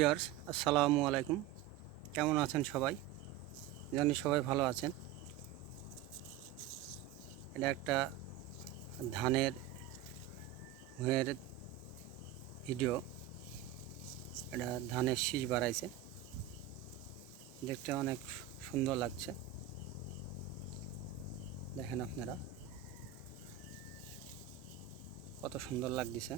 Viewers আসসালামু আলাইকুম। কেমন আছেন সবাই? জানি সবাই ভালো আছেন। এটা একটা ধানের ভুঁয়ের ভিডিও এটা ধানের শীষ বাড়াইছে। দেখতে অনেক সুন্দর লাগছে। দেখেন আপনারা। কত সুন্দর লাগতেছে।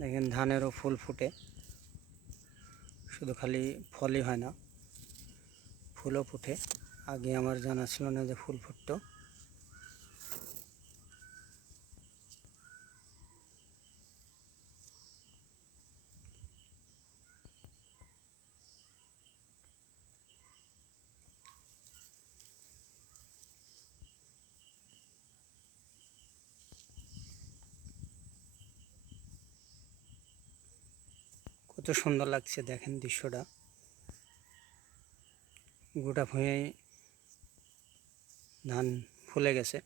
দেখেন ধানেরও ফুল ফুটে। শুধু খালি ফলই হয় না, ফুলও ফুটে। আগে আমার জানা ছিল না যে ফুল ফুটতো। কত সুন্দর লাগছে দেখেন দৃশ্যটা। গোটা ভুঁয়ে ধান ফুলে গেছে।